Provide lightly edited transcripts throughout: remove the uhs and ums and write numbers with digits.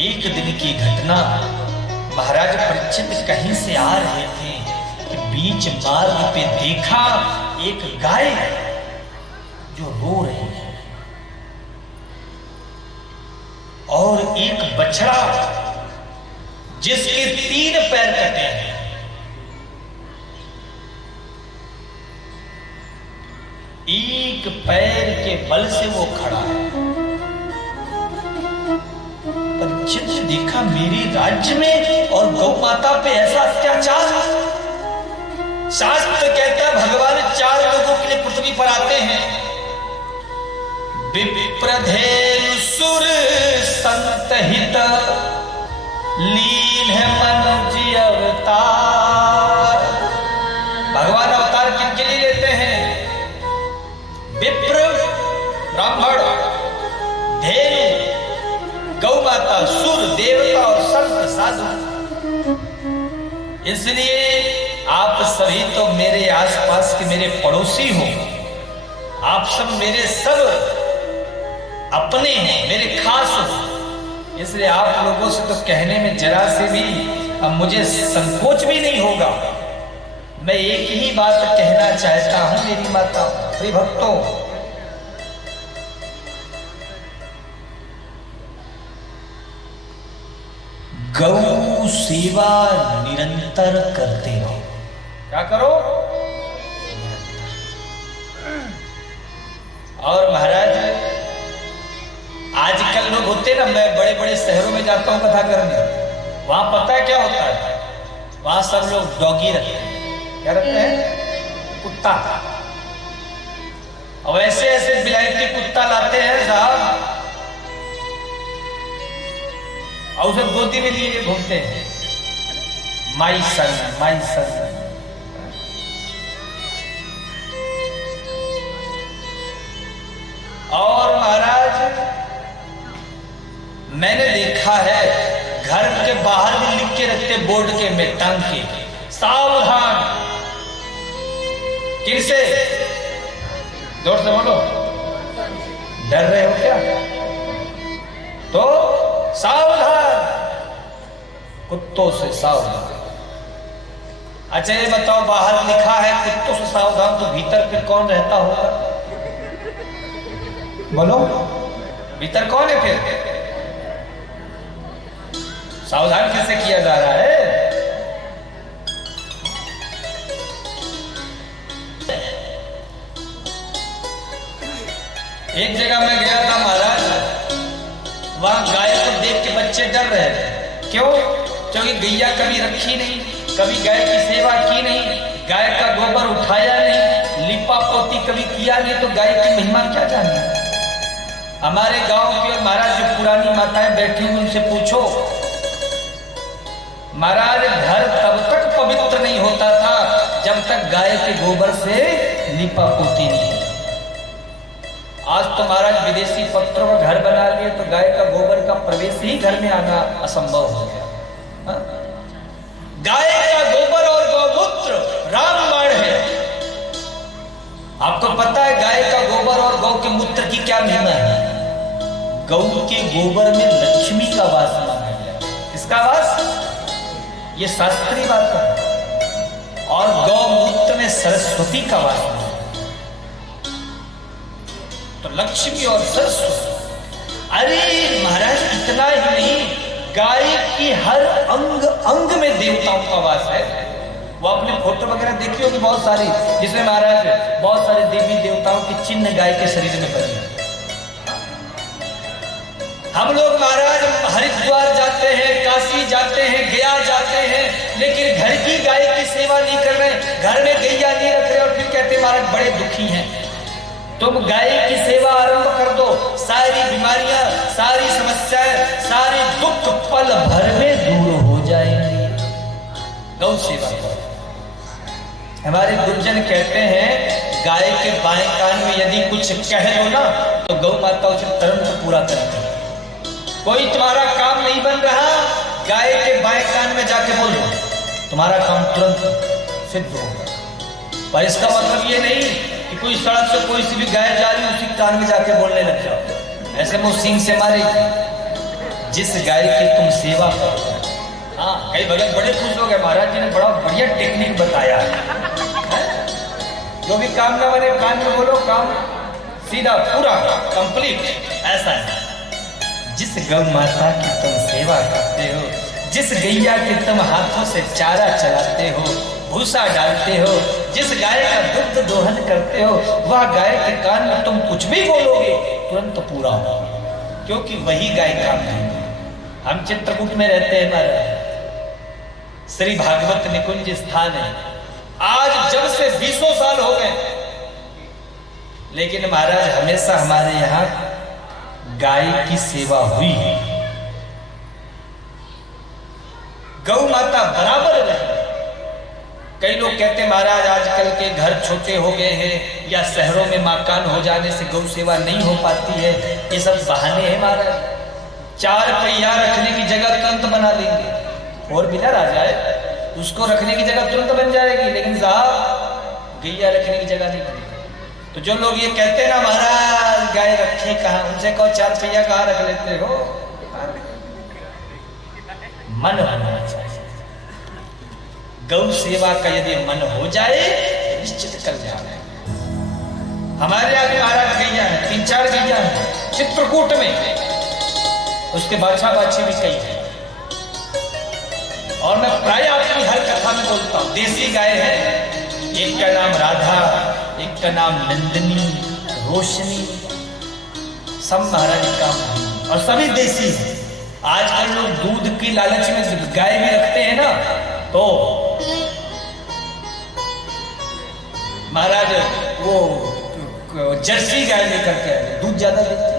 एक दिन की घटना, महाराज परीक्षित कहीं से आ रहे थे कि बीच मार्ग पे देखा एक गाय जो रो रही है और एक बछड़ा जिसके 3 पैर कटे हैं। एक पैर के बल से वो खड़ा है। परीक्षित ने देखा मेरे राज्य में और गौ माता पे ऐसा अत्याचार। शास्त्र कहता है भगवान 4 लोगों के लिए पृथ्वी पर आते हैं। विप्रधेनु सुर संत हित लीन है मनुज अवतार। भगवान अवतार किनके लिए लेते हैं? विप्र ब्राह्मण, धेनु गौ माता, सुर देवता और संत साधु। इसलिए आप सभी तो मेरे आसपास के मेरे पड़ोसी हो, आप सब मेरे सब अपने हैं, मेरे खास हो। इसलिए आप लोगों से तो कहने में जरा से भी अब मुझे संकोच भी नहीं होगा। मैं एक ही बात कहना चाहता हूं मेरी माता, प्रिय भक्तों, गौ सेवा निरंतर करते रहो। क्या करो? और महाराज आजकल लोग होते ना, मैं बड़े बड़े शहरों में जाता हूं कथा करने, वहां पता है क्या होता है? वहां सब लोग डॉगी रखते हैं। क्या रखते हैं? कुत्ता। और ऐसे ऐसे विलायती कुत्ता लाते हैं साहब, और उसे गोदी में लिए घूमते हैं। माई सन, माई सन। और महाराज मैंने देखा है घर के बाहर भी लिख के रखते बोर्ड के में टांग के, सावधान। किनसे? जोर से बोलो। डर रहे हो क्या? तो सावधान, कुत्तों से सावधान। अच्छा ये बताओ, बाहर लिखा है कुत्तों से सावधान, तो भीतर फिर कौन रहता होगा? बोलो, भीतर कौन है फिर? सावधान कैसे किया जा रहा है? एक जगह मैं गया था महाराज, वहां गाय को देख के बच्चे डर रहे थे। क्यों? क्योंकि गैया कभी रखी नहीं, कभी गाय की सेवा की नहीं, गाय का गोबर उठाया नहीं, लिपा पोती कभी किया नहीं, तो गाय की महिमा क्या जाने। हमारे गांव के महाराज जो पुरानी माताएं बैठी हुई उनसे पूछो, महाराज घर तब तक पवित्र नहीं होता था जब तक गाय के गोबर से लिपा पोती नहीं। आज तो महाराज विदेशी पत्रों में घर बना लिए तो गाय का गोबर का प्रवेश ही घर में आना असंभव हो गया। गाय का गोबर और गौमूत्र रामबाण है। आपको पता है गाय का गोबर और गौ के मूत्र की क्या महिमा है? गौ के गोबर में लक्ष्मी का वास माना गया। किसका वास? ये शास्त्रीय बात है। और गौमूत्र में सरस्वती का वास माना। तो लक्ष्मी और सरस्वती। अरे महाराज इतना ही नहीं, गाय की हर अंग अंग में देवताओं का वास है। वो अपने फोटो वगैरह देखी होगी बहुत सारी, जिसमें महाराज बहुत सारे देवी देवताओं के चिन्ह गाय के शरीर में बने। हम लोग महाराज हरिद्वार जाते हैं, काशी जाते हैं, गया जाते हैं, लेकिन घर की गाय की सेवा नहीं कर रहे, घर में गैया नहीं रख रहे, और फिर कहते हैं महाराज बड़े दुखी हैं। तुम गाय की सेवा आरंभ कर दो, सारी बीमारियां, सारी समस्याएं, सारी दुख पल भर में दूर हो जाएंगी। गौ सेवा करो। हमारे गुरुजन कहते हैं गाय के बाएं कान में यदि कुछ कह दो ना तो गौ माता उसे तुरंत पूरा करती है। कोई तुम्हारा काम नहीं बन रहा, गाय के बाएं कान में जाके बोलो, तुम्हारा काम तुरंत सिद्ध होगा। पर इसका मतलब ये नहीं कि कोई सड़क से कोई सी भी गाय जा रही उसी कान में जाके बोलने लग जाओ, ऐसे मुंह सींग से मारेगी। जिस गाय की तुम सेवा करो। हाँ, कई भगत बड़े खुश हो गए, महाराज जी ने बड़ा बढ़िया टेक्निक बताया है? जो भी काम ना बने कान में बोलो, काम सीधा पूरा कंप्लीट। ऐसा है, जिस गौ माता की तुम सेवा करते हो, जिस गैया के तुम हाथों से चारा चलाते हो, भूसा डालते हो, जिस गाय का दुग्ध दोहन करते हो, वह गाय के कान में तुम कुछ भी बोलोगे तुरंत पूरा होगा, क्योंकि वही गाय काम है। हम चित्रकूट में रहते हैं, महाराज श्री भागवत निकुंज स्थान है। आज जब से 20 साल हो गए, लेकिन महाराज हमेशा हमारे यहाँ गाय की सेवा हुई है। गौ माता बराबर रहे। कई लोग कहते हैं महाराज आजकल के घर छोटे हो गए हैं या शहरों में मकान हो जाने से गौ सेवा नहीं हो पाती है। ये सब बहाने हैं महाराज। 4 पहिया रखने की जगह तुरंत बना लेंगे, और बिना आ जाए उसको रखने की जगह तुरंत बन जाएगी, लेकिन साहब गैया रखने की जगह नहीं बनेगी। तो जो लोग ये कहते हैं ना महाराज गाय रखे कहाँ, उनसे कहो 4 पहिया कहाँ रख लेते हो। मन होना चाहिए। गौ सेवा का यदि मन हो जाए तो निश्चित कल्याण है। हमारे यहाँ भी महाराज गैया है, 3-4 गैया है चित्रकूट में, उसके बाछा बाछी भी कई है। और मैं प्राय अपनी हर कथा में बोलता हूँ, देसी गाय है, एक का नाम राधा, एक का नाम नंदिनी, रोशनी, सब महाराज का, और सभी देसी है। आजकल लोग दूध की लालच में गाय भी रखते हैं ना, तो महाराज वो जर्सी गाय लेकर के दूध ज्यादा देते हैं।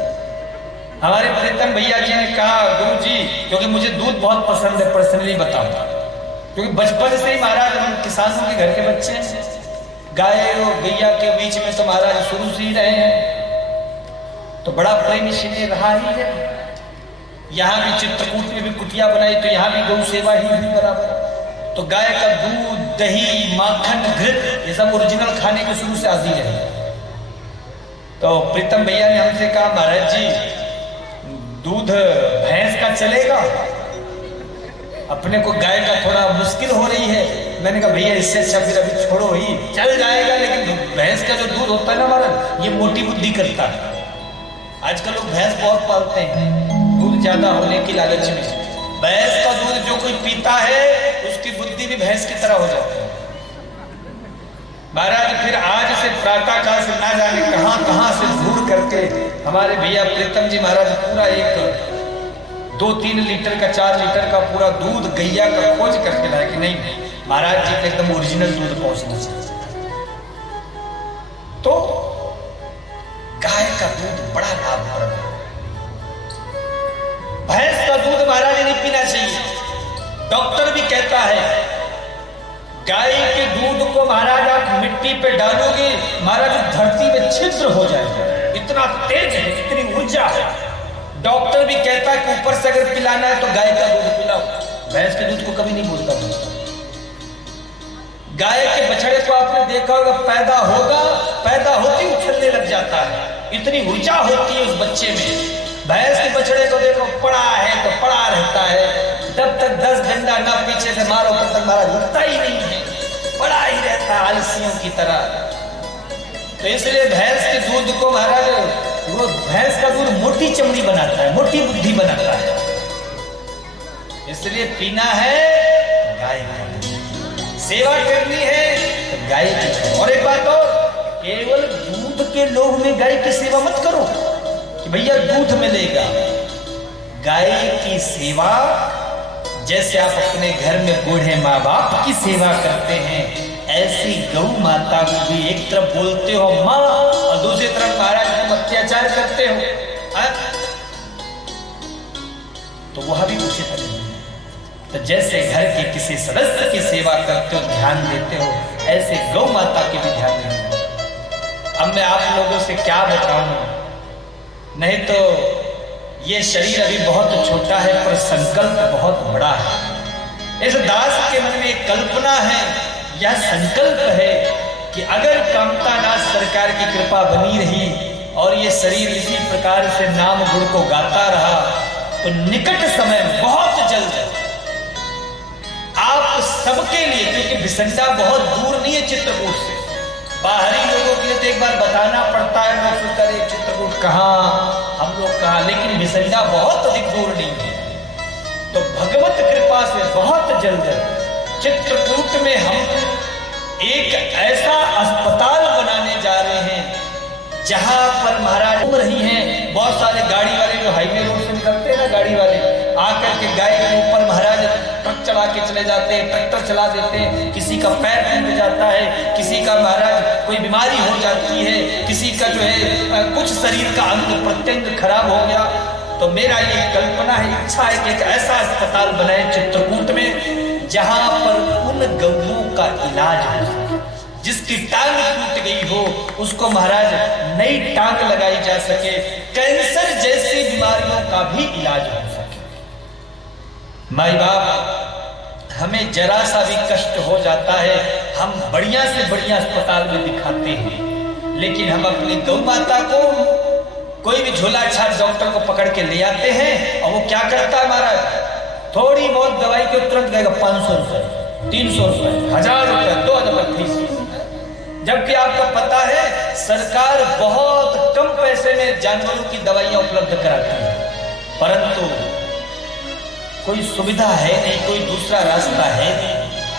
हमारे प्रीतम भैया जी ने कहा गुरु जी, क्योंकि मुझे दूध बहुत पसंद है, पर्सनली बताऊंगा, क्योंकि बचपन से ही महाराज हम किसानों के घर के बच्चे हैं। गाय और गैया के बीच में तो महाराज शुरू से ही रहे हैं, तो बड़ा प्रेम इसलिए रहा ही है। यहाँ भी चित्रकूट में भी कुटिया बनाई तो यहाँ भी गौ सेवा ही हुई बराबर। तो गाय का दूध, दही, माखन, घृत, ये सब ओरिजिनल खाने के शुरू से आदि रहे। तो प्रीतम भैया ने हमसे कहा महाराज जी दूध भैंस का चलेगा, अपने को गाय का थोड़ा मुश्किल हो रही है। मैंने कहा भैया इससे अच्छा फिर अभी छोड़ो ही, चल जाएगा, लेकिन भैंस का जो दूध होता है ना महाराज, ये मोटी बुद्धि करता है। आजकल लोग भैंस बहुत पालते हैं दूध ज्यादा होने की लालच में। भैंस का दूध जो कोई पीता है उसकी बुद्धि भी भैंस की तरह हो जाती है। महाराज फिर आज से प्रातः काल से ना जाने कहां से ढूंढ करके हमारे भैया प्रीतम जी महाराज पूरा एक 2-3 लीटर का 4 लीटर का पूरा दूध गैया का खोज करके लाए कि नहीं महाराज जी को एकदम ओरिजिनल दूध पहुंचना चाहिए। तो गाय का दूध बड़ा लाभप्रद है। भैंस का दूध महाराज नहीं पीना चाहिए। डॉक्टर भी कहता है गाय के दूध को महाराज आप मिट्टी पे डालोगे महाराज धरती में छिद्र हो जाएगा, इतना तेज है, इतनी ऊर्जा है। डॉक्टर भी कहता है कि ऊपर से अगर पिलाना है तो गाय का दूध पिलाओ, भैंस के दूध को कभी नहीं बोलता। गाय के बछड़े को आपने देखा होगा, पैदा होती उछलने लग जाता है, इतनी ऊर्जा होती है उस बच्चे में। भैंस के बछड़े को देखो, पड़ा है तो पड़ा रहता है, जब तक 10 डंडा ना पीछे से मारो तब तक मारा लगता ही नहीं है, पड़ा ही रहता है आलसियों की तरह। तो इसलिए भैंस के दूध को महाराज, वो भैंस का दूध मोटी चमड़ी बनाता है, मोटी बुद्धि बनाता है, इसलिए पीना है गाय की, सेवा करनी है तो गाय की। और एक बात और, केवल दूध के लोभ में गाय की सेवा मत करो कि भैया दूध मिलेगा। गाय की सेवा जैसे आप अपने घर में बूढ़े माँ बाप की सेवा करते हैं, ऐसी गौ माता को भी एक तरफ बोलते हो माँ और दूसरी तरफ महाराज तुम अत्याचार करते हो, तो वह भी उचित नहीं है। तो जैसे घर के किसी सदस्य की सेवा करते हो, ध्यान देते हो, ऐसे गौ माता के भी ध्यान देते हो। अब मैं आप लोगों से क्या बताऊं, नहीं तो ये शरीर अभी बहुत छोटा है पर संकल्प बहुत बड़ा है। इस दास के मन में एक कल्पना है, यह संकल्प है कि अगर कामतानाथ सरकार की कृपा बनी रही और ये शरीर इसी प्रकार से नाम गुण को गाता रहा तो निकट समय बहुत जल्द आप सबके लिए, क्योंकि भिसंडा बहुत दूर नहीं है चित्रकूट से, बाहरी लोगों के लिए तो एक बार बताना पड़ता है, लोग सोचते हैं चित्रकूट कहाँ, हम लोग कहाँ, लेकिन भिसंडा बहुत अधिक दूर नहीं है। तो भगवत कृपा से बहुत जल्द चित्रकूट में हम एक ऐसा अस्पताल बनाने जा रहे हैं जहां पर महाराज घूम रही हैं। बहुत सारे गाड़ी वाले जो हाईवे रोड से निकलते हैं ना, गाड़ी वाले आकर के गाय के ऊपर महाराज ट्रक चला के चले जाते हैं, ट्रैक्टर चला देते हैं, किसी का पैर टूट जाता है, किसी का महाराज कोई बीमारी हो जाती है, किसी का जो है कुछ शरीर का अंग प्रत्यंग खराब हो गया। तो मेरा ये कल्पना है, इच्छा है कि एक ऐसा अस्पताल बनाए चित्रकूट में जहां पर उन गौओं का इलाज हो सके, जिसकी टांग टूट गई हो उसको महाराज नई टांग लगाई जा सके, कैंसर जैसी बीमारियों का भी इलाज हो सके। माई बाप हमें जरा सा भी कष्ट हो जाता है, हम बढ़िया से बढ़िया अस्पताल में दिखाते हैं, लेकिन हम अपनी गौ माता को कोई भी झोला छाप डॉक्टर को पकड़ के ले आते हैं और वो क्या करता है महाराज, थोड़ी बहुत दवाई के तुरंत गएगा 500 रुपए, 300 रुपए, 1000 रुपए, 2000 रुपए फीस। जबकि आपको पता है सरकार बहुत कम पैसे में जानवरों की दवाइयां उपलब्ध कराती है, परंतु कोई सुविधा है नहीं, कोई दूसरा रास्ता है नहीं,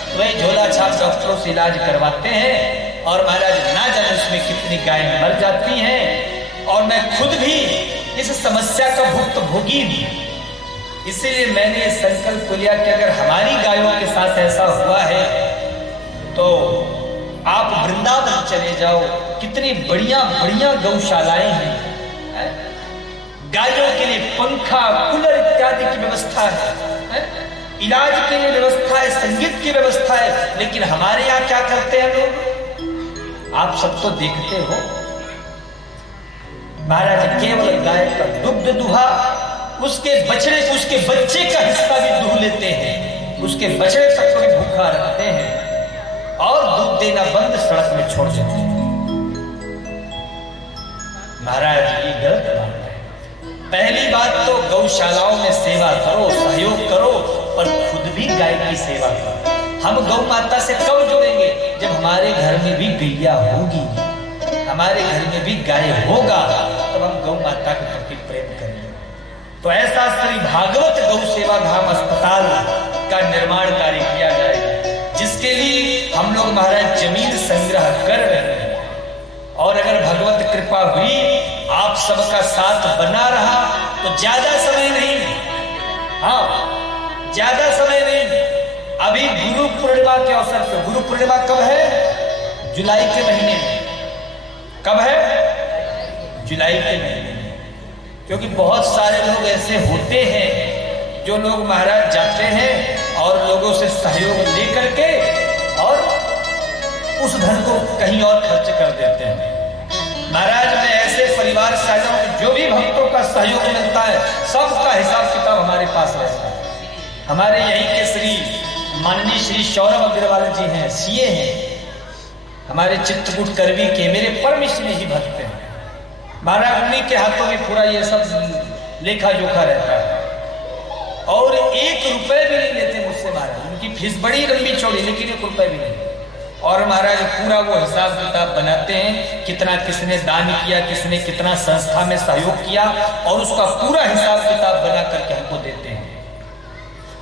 तो वही झोला छाप डॉक्टरों से इलाज करवाते हैं और महाराज ना जाने उसमें कितनी गाय मर जाती हैं। और मैं खुद भी इस समस्या का भुक्तभोगी हूं, इसीलिए मैंने संकल्प लिया कि अगर हमारी गायों के साथ ऐसा हुआ है तो आप वृंदावन चले जाओ, कितनी बढ़िया बढ़िया गौशालाएं हैं, गायों के लिए पंखा कूलर इत्यादि की व्यवस्था है, इलाज के लिए व्यवस्था है, संगीत की व्यवस्था है, लेकिन हमारे यहाँ क्या करते हैं लोग, आप सब तो देखते हो महाराज, केवल गाय का दुग्ध दुहा, उसके बछड़े उसके बच्चे का हिस्सा भी दूह लेते हैं, उसके बछड़े तक को भी भूखा रखते हैं और दूध देना बंद सड़क में छोड़ देते हैं। महाराज ये गलत बात है। पहली बात तो गौशालाओं में सेवा करो, सहयोग करो, पर खुद भी गाय की सेवा करो। हम गौ माता से कब जुड़ेंगे, जब हमारे घर में भी गैया होगी, हमारे घर में भी गाय होगा, तब हम गौ माता के प्रति प्रेम करेंगे। तो ऐसा श्री भागवत गौ सेवा धाम अस्पताल का निर्माण कार्य किया जाएगा, जिसके लिए हम लोग महाराज जमीन संग्रह कर रहे हैं। और अगर भगवत कृपा हुई, आप सबका साथ बना रहा, तो ज्यादा समय नहीं, हाँ ज्यादा समय नहीं, अभी गुरु पूर्णिमा के अवसर पर, गुरु पूर्णिमा कब है, जुलाई के महीने में, कब है, जुलाई के महीने में, क्योंकि बहुत सारे लोग ऐसे होते हैं जो लोग महाराज जाते हैं और लोगों से सहयोग लेकर के और उस धन को कहीं और खर्च कर देते हैं। महाराज मैं ऐसे परिवार से आया हूं, जो भी भक्तों का सहयोग मिलता है सबका हिसाब किताब हमारे पास रहता है। हमारे यहीं के श्री माननीय श्री सौरभ अग्रवाल जी हैं, सीए हैं, हमारे चित्रकूट करवी के मेरे परम स्नेही भक्त हैं। महाराज उन्हीं के हाथों में पूरा ये सब लेखा जोखा रहता है और 1 रुपए भी नहीं लेते मुझसे महाराज, उनकी फीस बड़ी लंबी चौड़ी, लेकिन 1 रुपए भी नहीं। और महाराज पूरा वो हिसाब किताब बनाते हैं, कितना किसने दान किया, किसने कितना संस्था में सहयोग किया, और उसका पूरा हिसाब किताब बना करके हमको देते हैं।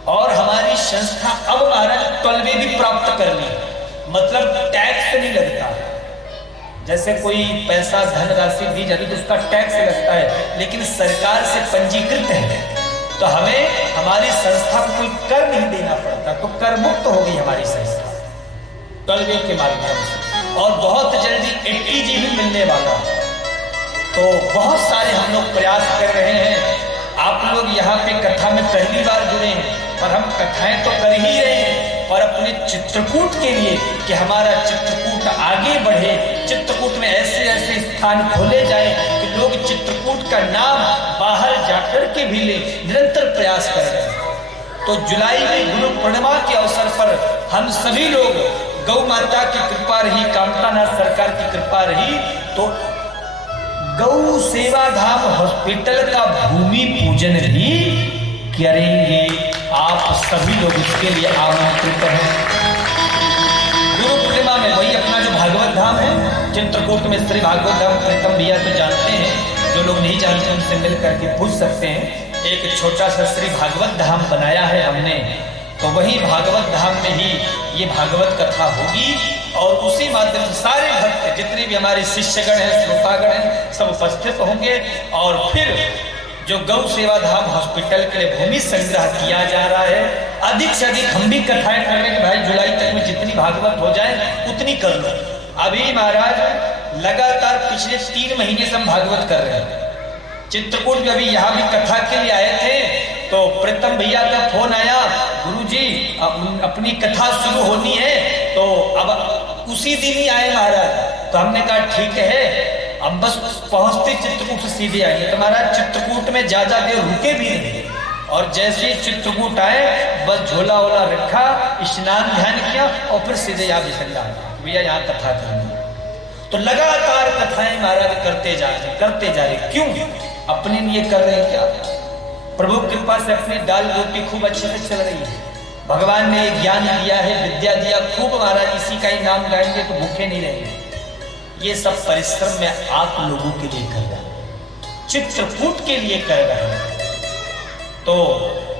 और हमारी संस्था अब महाराज 12वीं भी प्राप्त कर ली, मतलब टैक्स नहीं लगता। जैसे कोई पैसा धनराशि दी जाती है तो उसका टैक्स लगता है, लेकिन सरकार से पंजीकृत है, तो हमें हमारी संस्था को कोई कर नहीं देना पड़ता, तो कर मुक्त हो गई हमारी संस्था 12वीं के माध्यम से। और बहुत जल्दी 80G भी मिलने वाला, तो बहुत सारे हम लोग प्रयास कर रहे हैं। आप लोग यहाँ पे कथा में पहली बार जुड़े हैं, पर हम कथाएं तो कर ही रहे हैं, और अपने चित्रकूट के लिए कि हमारा चित्रकूट आगे बढ़े, चित्रकूट में ऐसे ऐसे स्थान खोले जाए कि लोग चित्रकूट का नाम बाहर जाकर के भी ले, निरंतर प्रयास कर रहे हैं। तो जुलाई में गुरु पूर्णिमा के अवसर पर हम सभी लोग, गौ माता की कृपा रही, कामतानाथ सरकार की कृपा रही, तो गौ सेवा धाम हॉस्पिटल का भूमि पूजन भी करेंगे। आप सभी लोग इसके लिए आमंत्रित हैं। गुरु पूर्णिमा में वही अपना जो भागवत धाम है चित्रकूट में श्री भागवत धाम, प्रीतम भैया तो जानते हैं, जो लोग नहीं जानते उनसे मिल करके पूछ सकते हैं। एक छोटा सा श्री भागवत धाम बनाया है हमने, तो वही भागवत धाम में ही ये भागवत कथा होगी और उसी माध्यम से सारे भक्त जितने भी हमारे शिष्यगण हैं, श्रोतागण हैं, सब उपस्थित होंगे। और फिर जो गौ सेवा धाम हॉस्पिटल के लिए भूमि संग्रह किया जा रहा है, अधिक से अधिक हम भी कथाएं कर रहे हैं कि भाई जुलाई तक में जितनी भागवत हो जाए उतनी कर लो। अभी महाराज लगातार पिछले 3 महीने से हम भागवत कर रहे हैं। चित्रकूट में अभी यहाँ भी कथा के लिए आए थे, तो प्रीतम भैया का फोन आया, गुरुजी अपनी कथा शुरू होनी है, तो अब उसी दिन ही आए महाराज। तो हमने कहा ठीक है, अब बस पहुंचते चित्रकूट से सीधे आएंगे। तो महाराज चित्रकूट में ज्यादा देर रुके भी नहीं, और जैसे चित्रकूट आए बस झोला वोला रखा, स्नान ध्यान किया और फिर सीधे यहाँ बिसंडा भैया यहाँ कथा करनी। तो लगातार कथाएं महाराज करते जा रहे। क्यों? अपने लिए कर रहे हैं क्या? प्रभु कृपा से अपनी दाल रोटी खूब अच्छे से चल रही है। भगवान ने ज्ञान दिया है, विद्या दिया खूब, महाराज इसी का ही नाम गाएंगे तो भूखे नहीं रहेंगे। ये सब परिश्रम में आप लोगों के लिए कर रहे हैं, चित्रकूट के लिए कर रहे हैं। तो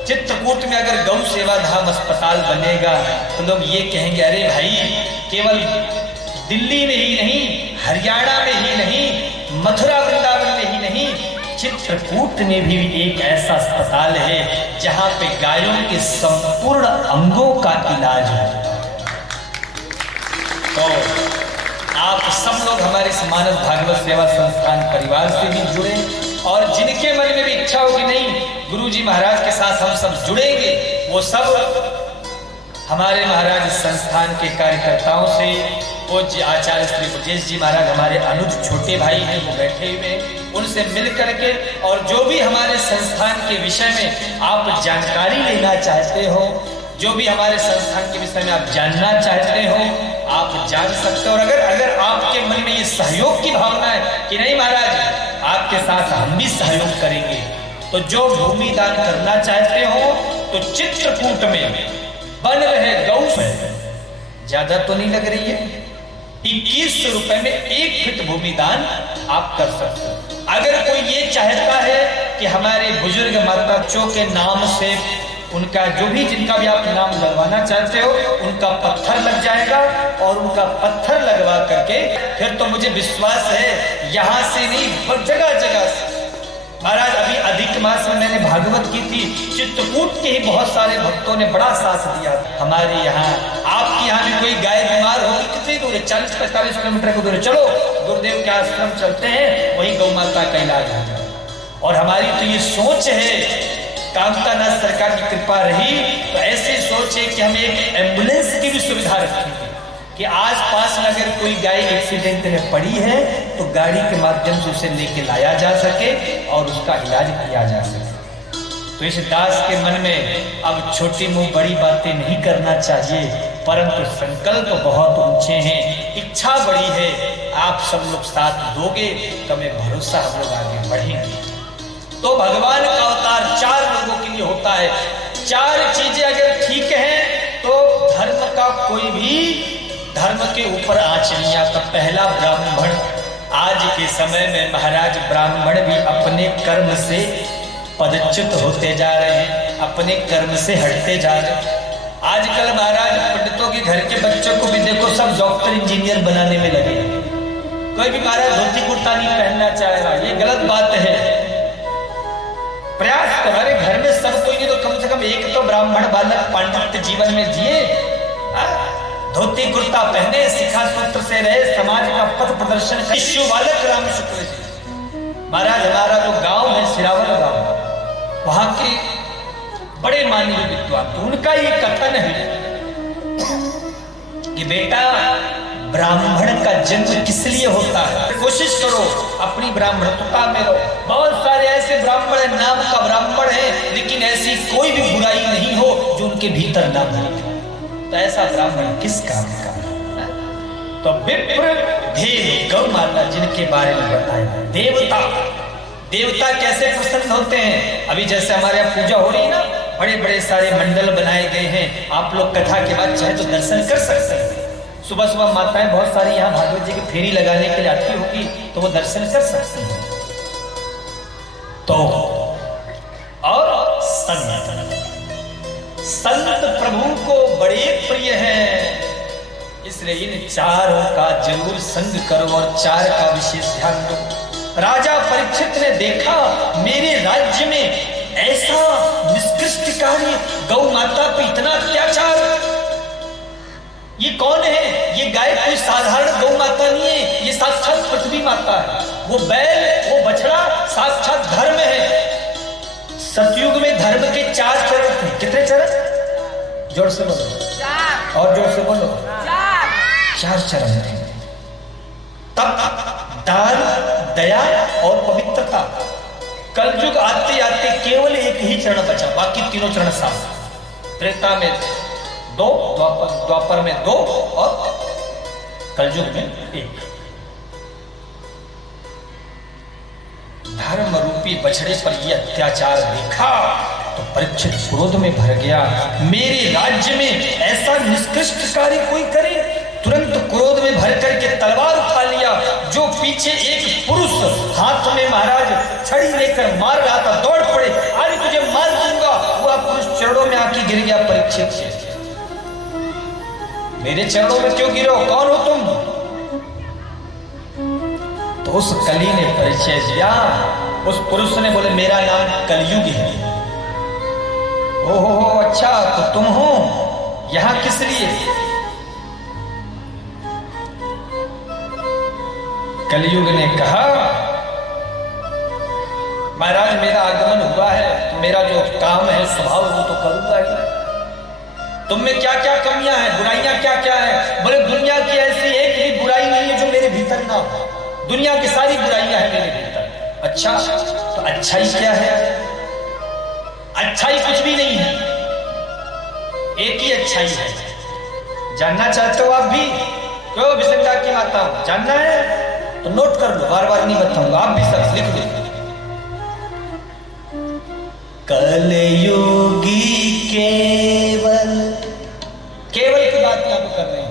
चित्रकूट में अगर गौ सेवा धाम अस्पताल बनेगा तो लोग ये कहेंगे, अरे भाई केवल दिल्ली में ही नहीं, हरियाणा में ही नहीं, मथुरा वृंदावन में ही नहीं, चित्रकूट में भी एक ऐसा अस्पताल है जहां पे गायों के संपूर्ण अंगों का इलाज है। तो आप सब लोग हमारे इस मानस भागवत सेवा संस्थान परिवार से भी जुड़े, और जिनके मन में भी इच्छा होगी नहीं गुरुजी महाराज के साथ हम सब जुड़ेंगे, वो सब हमारे महाराज संस्थान के कार्यकर्ताओं से, पूज्य आचार्य श्री ब्रजेश जी महाराज हमारे अनुज छोटे भाई हैं, वो बैठे हुए, उनसे मिल करके, और जो भी हमारे संस्थान के विषय में आप जानकारी लेना चाहते हो, जो भी हमारे संस्थान के विषय में आप जानना चाहते हो, आप जान सकते हो। और अगर आपके मन में ये सहयोग की भावना है कि नहीं महाराज आपके साथ हम भी सहयोग करेंगे, तो जो भूमि दान करना चाहते हो तो चित्रकूट में बन रहे गौ में, ज्यादा तो नहीं लग रही है, 2100 रुपए में 1 फीट भूमि दान आप कर सकते हो। अगर कोई ये चाहता है कि हमारे बुजुर्ग माताओं के नाम से उनका जो भी जिनका भी आप नाम लगवाना चाहते हो उनका पत्थर लग जाएगा, और उनका पत्थर लगवा करके फिर तो मुझे विश्वास है यहाँ से नहीं जगह जगह से। महाराज अभी अधिक मास में मैंने भागवत की थी, चित्रकूट के ही बहुत सारे भक्तों ने बड़ा साथ दिया। हमारे यहाँ आपके यहाँ भी कोई गाय बीमार होगी, कितनी दूर है, 40-45 किलोमीटर की दूर है, चलो गुरुदेव के आश्रम चलते हैं, वही गौ माता का इलाज हो जाए। और हमारी तो ये सोच है, कामतानाथ सरकार की कृपा रही तो ऐसी सोच है कि हम एक एम्बुलेंस की भी सुविधा रखेंगे कि आस पास में अगर कोई गाय एक्सीडेंट में पड़ी है तो गाड़ी के माध्यम से उसे लेके लाया जा सके और उसका इलाज किया जा सके। तो इस दास के मन में अब छोटी मुंह बड़ी बातें नहीं करना चाहिए, परंतु संकल्प बहुत ऊंचे हैं, इच्छा बड़ी है। आप सब लोग साथ दोगे तो हमें भरोसा हम लोग आगे बढ़ेंगे। तो भगवान का अवतार 4 लोगों के लिए होता है। 4 चीजें अगर ठीक हैं तो धर्म का कोई भी धर्म के ऊपर आंच नहीं आता। पहला ब्राह्मण, आज के समय में महाराज ब्राह्मण भी अपने कर्म से पदच्युत होते जा रहे हैं, अपने कर्म से हटते जा रहे हैं। आजकल महाराज पंडितों के घर के बच्चों को भी देखो, सब डॉक्टर इंजीनियर बनाने में लगे। कोई भी महाराज धोती कुर्ता नहीं पहनना चाहेगा, ये गलत बात है। प्रयास तुम्हारे घर में सब कोई नहीं तो कम से कम एक तो ब्राह्मण बालक पांडित्य जीवन में जिए, धोती कुर्ता पहने, शिखा सूत्र से रहे, समाज का पथ प्रदर्शन कर। शिशु बालक राम शुक्ल जी महाराज, हमारा जो गांव है सिरावल गांव, वहां के बड़े माननीय विद्वान, तो उनका ये कथन है कि बेटा ब्राह्मण का जन्म किस लिए होता है, कोशिश करो अपनी ब्राह्मणता में रहो। बहुत सारे ऐसे ब्राह्मण है, नाम का ब्राह्मण है, लेकिन ऐसी कोई भी बुराई नहीं हो जो उनके भीतर ना भरे। तो ऐसा ब्राह्मण किस काम का? तो विप्र देव गौ माता जिनके बारे में बताया। देवता देवता कैसे प्रसन्न होते हैं। अभी जैसे हमारे यहाँ पूजा हो रही है ना, बड़े बड़े सारे मंडल बनाए गए हैं। आप लोग कथा के बाद चाहे तो दर्शन कर सकते हैं। सुबह सुबह माताएं बहुत सारी यहाँ भागवत जी की फेरी लगाने के लिए आती होगी, तो वो दर्शन कर सकते हैं। तो और संत प्रभु को बड़े प्रिय हैं, इसलिए इन चारों का जरूर संग करो और चार का विशेष ध्यान दो। राजा परीक्षित ने देखा मेरे राज्य में ऐसा निष्कृष्ट कार्य, गौ माता पे इतना अत्याचार। ये कौन है? ये गाय कोई साधारण गौ माता नहीं है, ये साक्षात पृथ्वी माता है। वो बैल, वो बछड़ा साक्षात धर्म है। सतयुग में धर्म के 4 चरण थे। कितने चरण? जोर से बोलो। 4। और जोर से बोलो। 4 चरण थे। तप, दान, दया और पवित्रता। कलयुग आते आते केवल एक ही चरण बचा, बाकी तीनों चरण साफ। त्रेता में 2, द्वापर में 2 और कलयुग में 1। धर्म रूपी बछड़े पर यह अत्याचार देखा तो परीक्षित क्रोध में भर गया। मेरे राज्य में ऐसा निष्कृष्ट कार्य कोई करे? तुरंत क्रोध में भर करके तलवार उठा लिया। जो पीछे एक पुरुष हाथ में महाराज छड़ी लेकर मार रहा था, दौड़ पड़े, आज तुझे मार दूंगा। वह पुरुष चरणों में आके गिर गया परीक्षित से। मेरे चरणों में क्यों गिरो? कौन हो तुम? तो उस कली ने परिचय दिया। उस पुरुष ने बोले मेरा नाम कलयुग है। ओहो अच्छा, तो तुम हो यहां किस लिए? कलयुग ने कहा महाराज मेरा आगमन हुआ है, तो मेरा जो काम है स्वभाव वो तो करूंगा ही। तुम में क्या क्या कमियां हैं, बुराइयां क्या क्या है? बोले दुनिया की ऐसी एक भी बुराई नहीं है जो मेरे भीतर ना हो। दुनिया की सारी बुराइयां हैं मेरे भीतर। अच्छा, तो अच्छाई क्या है? अच्छाई कुछ भी नहीं है, एक ही अच्छाई है। जानना चाहते हो आप भी? क्यों विसंगा की माता हो? जानना है तो नोट कर लो, बार बार नहीं बताऊंगा, आप भी सब लिख लो। कलयुगी केवल, केवल की बात यहां पर कर रहे हैं।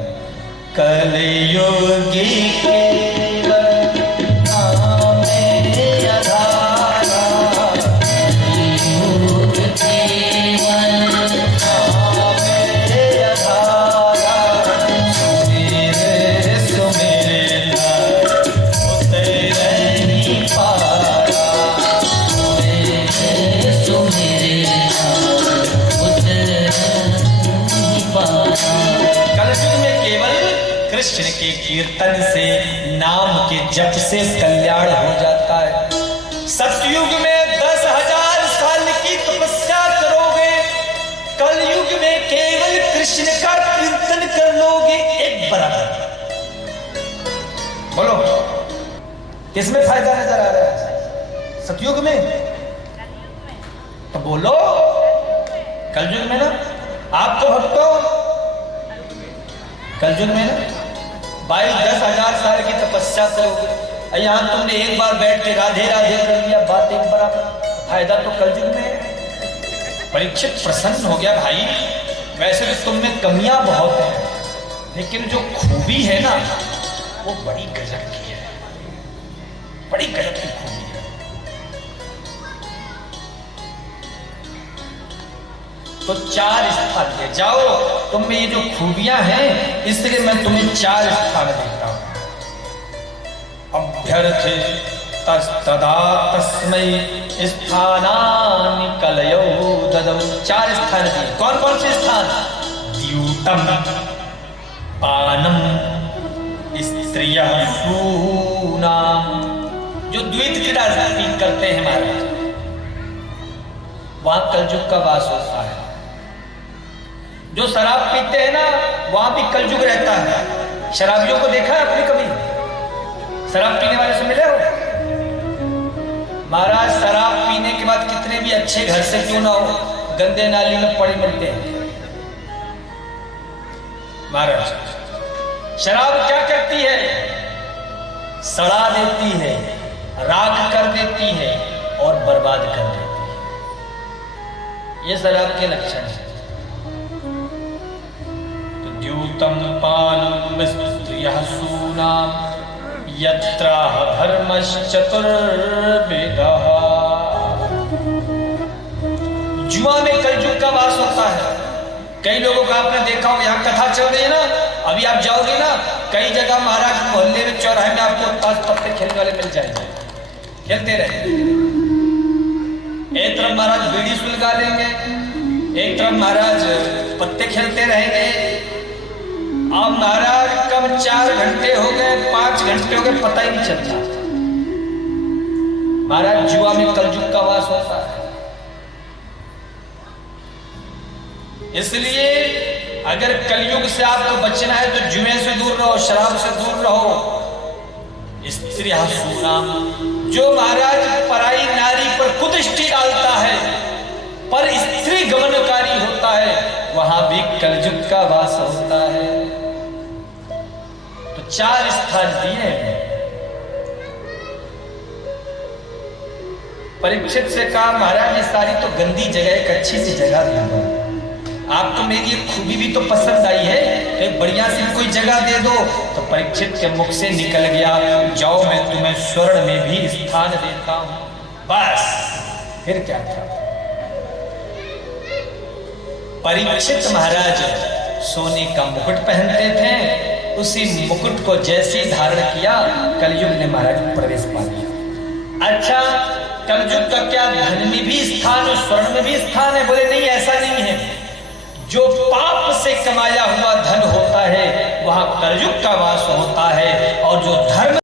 कलयुगी केवल कृष्ण के कीर्तन से, नाम के जप से कल्याण हो जाता है। सतयुग में 10,000 साल की तपस्या करोगे, कलयुग में केवल कृष्ण का कीर्तन कर लोगे, एक बराबर। बोलो किसमें फायदा नजर आ रहा है? सतयुग में? तो बोलो कलयुग में ना। आप तो भक्तों कलयुग में ना भाई 10,000 साल की तपस्या करोगे, यहाँ तुमने एक बार बैठ के राधे राधे कर लिया, बात एक बराबर। फायदा तो कलयुग में है। परीक्षित प्रसन्न हो गया। भाई वैसे तो तुम में कमियां बहुत हैं, लेकिन जो खूबी है ना वो बड़ी गजब की है, बड़ी गजब की खूबी है। तो 4 स्थान ले जाओ। तुम में ये जो खूबियां हैं, इसलिए मैं तुम्हें 4 स्थान देता हूं। अभ्यर्थे तदा तस्मै स्थानानि कलयो ददौ। 4 स्थान दिए। कौन कौन से स्थान? द्यूतम, पानम, स्त्रियः सूनाम। जो द्वैत क्रीड़ा करते हैं महाराज, वहां कलयुग का वास होता है। जो शराब पीते हैं ना, वहां भी कलयुग रहता है। शराबियों को देखा है आपने कभी? शराब पीने वाले से मिले हो? महाराज शराब पीने के बाद कितने भी अच्छे घर से क्यों ना हो, गंदे नाली में पड़े मिलते हैं। महाराज शराब क्या करती है? सड़ा देती है, राख कर देती है और बर्बाद कर देती है। ये शराब के लक्षण है। तो द्यूतम पानम स्त्रियः सूनाम यत्राह धर्मश्चतुर्विधः। जुआ में कलयुग का वास होता है। कई लोगों का आपने देखा होगा, यहाँ कथा चल रही है ना, अभी आप जाओगे ना, कई जगह महाराज मोहल्ले में, चौराहे में आपको ताश पत्ते खेलने वाले मिल जाएंगे, खेलते रहे। एक तरफ महाराज बीड़ी सुलगा लेंगे, एक तरफ महाराज पत्ते खेलते रहेंगे। अब महाराज कब 4 घंटे हो गए, 5 घंटे हो गए, पता ही नहीं चलता। महाराज जुआ में कलयुग का वास होता है। इसलिए अगर कलयुग से आपको बचना है तो जुए से दूर रहो, शराब से दूर रहो। स्त्री सूनाम, जो महाराज पराई नारी पर कुदृष्टि डालता है, पर स्त्री गमनकारी होता है, वहां भी कलयुग का वास होता है। तो 4 स्थान दिए हैं। परीक्षित से कहा, महाराज ये सारी तो गंदी जगह, एक अच्छी सी जगह दूंगा, आपको मेरी एक खूबी भी तो पसंद आई है, तो एक बढ़िया सी कोई जगह दे दो। तो परीक्षित के मुख से निकल गया, जाओ मैं तुम्हें स्वर्ण में भी स्थान देता हूं। बस फिर क्या था। परीक्षित महाराज सोने का मुकुट पहनते थे, उसी मुकुट को जैसे धारण किया, कलयुग ने महाराज प्रवेश पा लिया। अच्छा, कलयुग का क्या धन में भी स्थान और स्वर्ण में भी स्थान है? बोले नहीं, ऐसा नहीं है। जो पाप से कमाया हुआ धन होता है वहां कलयुग का वास होता है, और जो धर्म